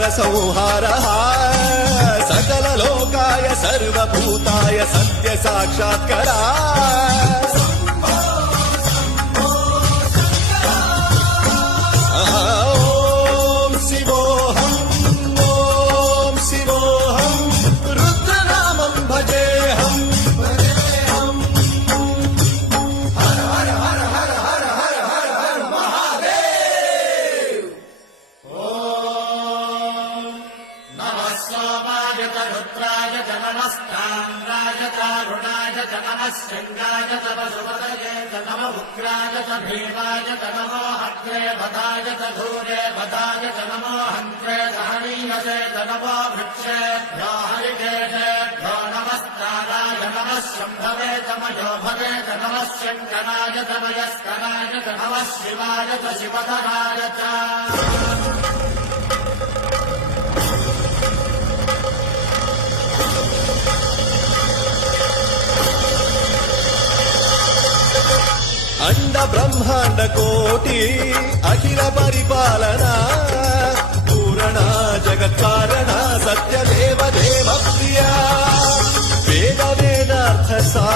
घोर संहारः सकल लोकाय सर्वभूताय सत्य साक्षात्करा ओम शिवोऽहम् रुद्रनामं भजेऽहम् रुद्राय च नमस्ताम्राय च रुणाय च नमः शृङ्गाय च वसुपतये च नम उग्राय च भीमाय च नमो हत्रे भदाय च धूरे भदाय च नमो हन्त्रे सहनीयसे च नमो वृक्षेभ्यो हरिकेशेभ्यो नमस्ताराय नमः शम्भवे च मयोभवे च नमः शङ्कराय च वयस्कराय च नमः शिवाय च शिवधराय च अंड ब्रह्मांड कोटि अखिल परिपालना पूरणा जगत्कारणा सत्य देव देव प्रिया वेद वेदार्थ सा